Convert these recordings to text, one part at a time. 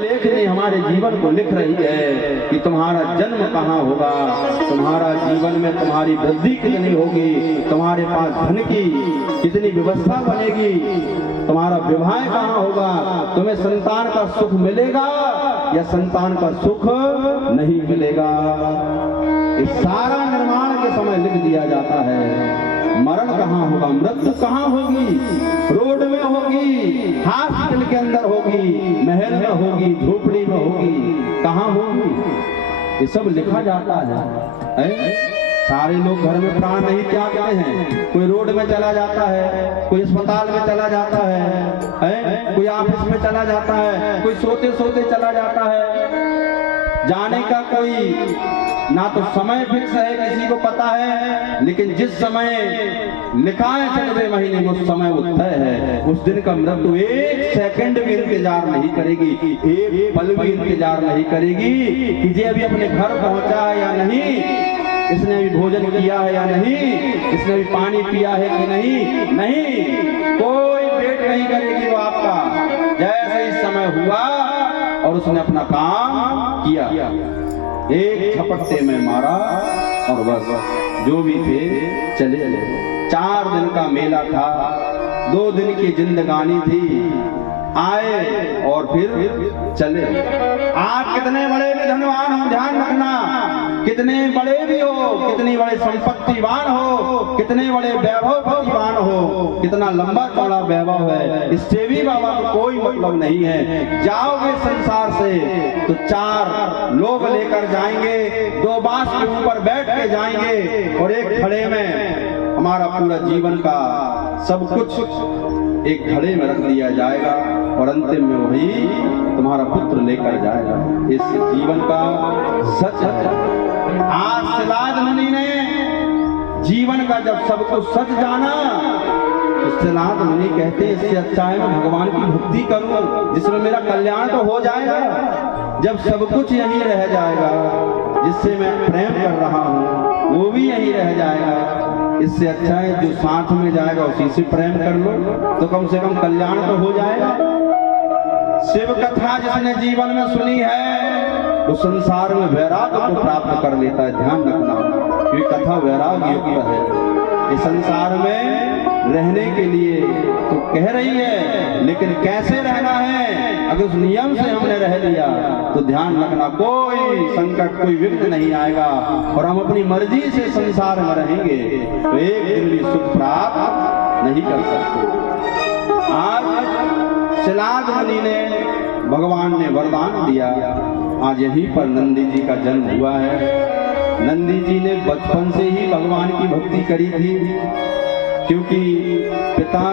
लेख ने हमारे जीवन को लिख रही है कि तुम्हारा जन्म कहाँ होगा, तुम्हारा जीवन में तुम्हारी वृद्धि कितनी होगी, तुम्हारे पास धन की कितनी व्यवस्था बनेगी, तुम्हारा विवाह कहाँ होगा, तुम्हें संतान का सुख मिलेगा या संतान का सुख नहीं मिलेगा। इस सारा निर्माण के समय लिख दिया जाता है। मरण कहाँ होगा, मृत्यु कहाँ होगी, रोड में होगी, हॉस्पिटल के अंदर होगी, महल में होगी, झोपड़ी में होगी, कहाँ होगी, ये सब लिखा जाता है। सारे लोग घर में प्राण नहीं त्यागते हैं, कोई रोड में चला जाता है, कोई अस्पताल में चला जाता है, कोई ऑफिस में चला जाता है, कोई सोते सोते चला जाता है। जाने का कोई ना तो समय फिक्स है, किसी को पता है, लेकिन जिस समय लिखा है चंद्र महीने में उस समय वो तय है। उस दिन का मृत्यु एक सेकंड भी इंतजार नहीं करेगी, एक पल भी इंतजार नहीं करेगी कि ये अभी अपने घर पहुंचा है या नहीं, इसने अभी भोजन किया है या नहीं, इसने अभी पानी पिया है कि नहीं, कोई वेट नहीं करेगी वो आपका। जैसे इस समय हुआ और उसने अपना काम किया, एक झपट्टे में मारा और बस जो भी थे चले गए। 4 दिन का मेला था, 2 दिन की जिंदगानी थी, आए और फिर चले। आप कितने बड़े भी धनवान हो, ध्यान रखना, कितने बड़े भी हो, कितनी बड़े संपत्तिवान हो, कितने बड़े वैभववान हो, कितना लंबा चौड़ा वैभव है, इससे भी बाबा को कोई मतलब नहीं है। जाओगे संसार से तो 4 लोग लेकर जाएंगे, 2 बांस के ऊपर बैठ के जाएंगे और एक खड़े में हमारा पूरा जीवन का सब कुछ एक घड़े में रख दिया जाएगा और अंतिम में वही तुम्हारा पुत्र लेकर जाएगा। इस जीवन का सच है। आज सिलाद मुनि ने जीवन का जब सब कुछ सच जाना तो सिलाद मुनि कहते हैं इससे अच्छा है मैं भगवान की भक्ति करूं जिसमें मेरा कल्याण तो हो जाएगा। जब सब कुछ यही रह जाएगा, जिससे मैं प्रेम कर रहा हूं वो भी यही रह जाएगा, इससे अच्छा है जो साथ में जाएगा उसी से प्रेम कर लो तो कम से कम कल्याण तो हो जाएगा। शिव कथा जिसने जीवन में सुनी है वो संसार में वैराग्य को प्राप्त कर लेता है। ध्यान रखना, ये कथा वैराग्य युक्त है। इस संसार में रहने के लिए तो कह रही है, लेकिन कैसे रहना है अगर उस नियम से हमने रह लिया तो ध्यान रखना कोई संकट कोई विघ्न नहीं आएगा और हम अपनी मर्जी से संसार में रहेंगे तो एक दिन भी सुख प्राप्त नहीं कर सकते। आज सिलाद मुनि ने भगवान ने वरदान दिया, आज यहीं पर नंदी जी का जन्म हुआ है। नंदी जी ने बचपन से ही भगवान की भक्ति करी थी, क्योंकि पिता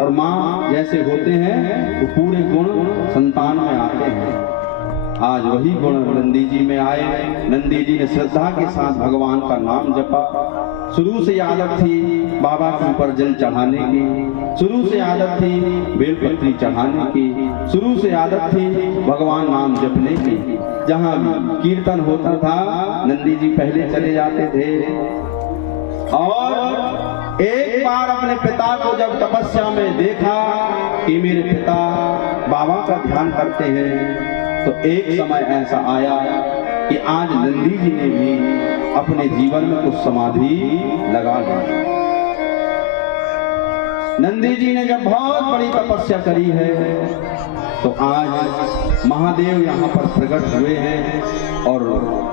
और माँ जैसे होते हैं वो पूरे गुण संतान में आते हैं। आज वही गुण नंदी जी में आए। नंदी जी ने श्रद्धा के साथ भगवान का नाम जपा। शुरू से आदत थी बाबा के ऊपर जल चढ़ाने की, शुरू से आदत थी बेलपत्री चढ़ाने की, शुरू से आदत थी भगवान नाम जपने की। जहाँ कीर्तन होता था नंदी जी पहले चले जाते थे। और एक बार अपने पिता को जब तपस्या में देखा कि मेरे पिता बाबा का ध्यान करते हैं, तो एक समय ऐसा आया कि आज नंदी जी ने भी अपने जीवन में कुछ समाधि लगा ली। नंदी जी ने जब बहुत बड़ी तपस्या करी है तो आज महादेव यहाँ पर प्रकट हुए हैं और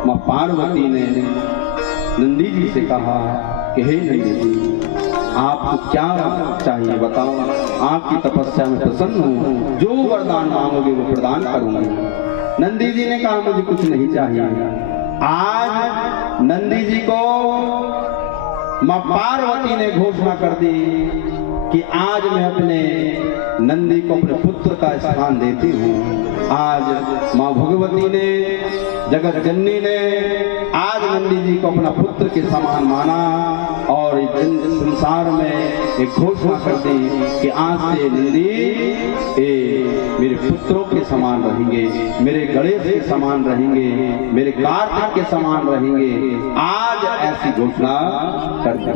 मां पार्वती ने नंदी जी से कहा कि हे नंदी जी आपको क्या चाहिए बताओ, आपकी तपस्या में प्रसन्न हूँ, जो वरदान मांगोगे वो प्रदान करूंगी। नंदी जी ने कहा मुझे कुछ नहीं चाहिए। आज नंदी जी को मां पार्वती ने घोषणा कर दी कि आज मैं अपने नंदी को अपने पुत्र का स्थान देती हूँ। आज मां भगवती ने जगत जननी ने आज नंदी जी को अपना पुत्र के समान माना और संसार में एक घोषणा कर दी कि आज से नंदी मेरे पुत्रों के समान रहेंगे, मेरे गणेश के समान रहेंगे, मेरे कार्तिक के समान रहेंगे। आज ऐसी घोषणा कर दी।